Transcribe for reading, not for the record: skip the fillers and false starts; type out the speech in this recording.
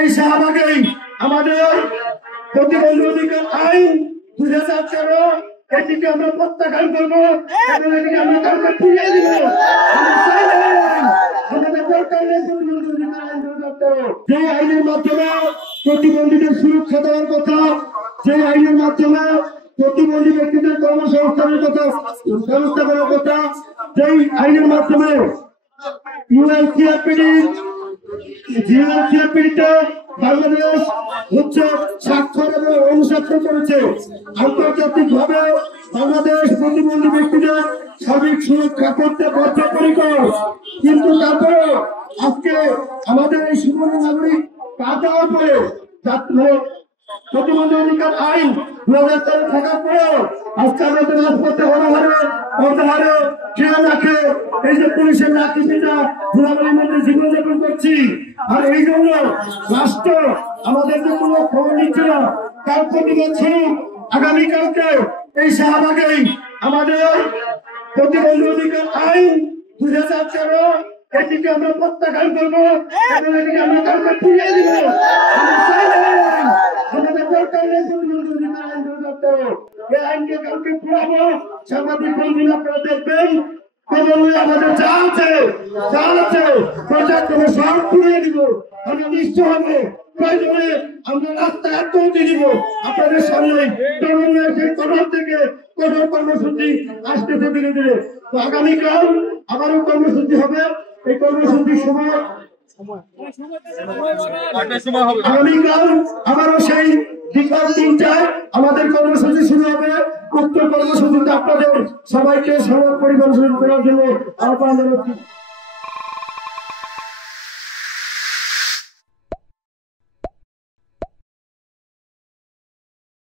এই শাহবাগেই আমাদের প্রতিবন্ধী অধিকার আইন 2013 এটিকে আমরা প্রত্যাখ্যান করবো এবং এটিকে আমরা কাউকে ফিরিয়ে দিব। আমাদের দরকার নেই প্রতিবন্ধী অধিকার আইন 2013। যে আইনের মাধ্যমে প্রতিবন্ধীদের সুরক্ষা দেওয়ার কথা, যে আইনের মাধ্যমে প্রতিবন্ধী ব্যক্তিদের কর্মসংস্থানের কথা ব্যবস্থা করার কথা, যেই আইনের মাধ্যমে বাংলাদেশ হচ্ছে স্বাক্ষর এবং অনুস্বাক্ষর করেছে। আন্তর্জাতিক ভাবে বাংলাদেশ প্রতিবন্ধী ব্যক্তিদের সার্বিক সুরক্ষা করতে বদ্ধপরিকর, কিন্তু তারপরে আজকে আমাদের এই সুবর্ণ নাগরিক কাজ দেওয়ার পরে প্রতিবন্ধী অধিকার আইন 2013 থাকার পরেও আজকে আমাদের রাজপথে অনাহারে খেয়ে রাখে এই যে পুলিশের লাঠিটা ধুলাবালির মধ্যে জীবনযাপন করছি। আর এই জন্য রাষ্ট্র আমাদের কোনো খবর নিচ্ছে না। তার প্রতিবাদ স্বরূপ আগামীকালকে এই শাহবাগেই আমাদের প্রতিবন্ধী অধিকার আইন 2013 এটিকে আমরা প্রত্যাখ্যান করবো এবং এটিকে আমরা কাউকে ফিরিয়ে দিব। আমাদের দরকার নেই প্রতিবন্ধী অধিকার আইন 2013। এই আইনকে কাউকে ফিরাবো। সাংবাদিক বন্ধুরা আপনারা দেখবেন আমাদের যা আছে পর্যায়ক্রমে সব ফিরিয়ে দিব। আমরা নিশ্চয় হবো, প্রয়োজনে আমরা রাস্তায় আত্মহত্যা দিব। আপনাদের সামনে কঠোর থেকে কঠোর কর্মসূচি আসতেছে ধীরে ধীরে। তো আগামীকাল আবারও কর্মসূচি হবে। এই কর্মসূচির সময় আগামীকাল আবারও সেই বিকাল 3টায় আমাদের কর্মসূচি শুরু হবে। উক্ত কর্মসূচিতে আপনাদের সবাইকে সবার পরিকল্পনা করার জন্য আহ্বান জানাচ্ছি।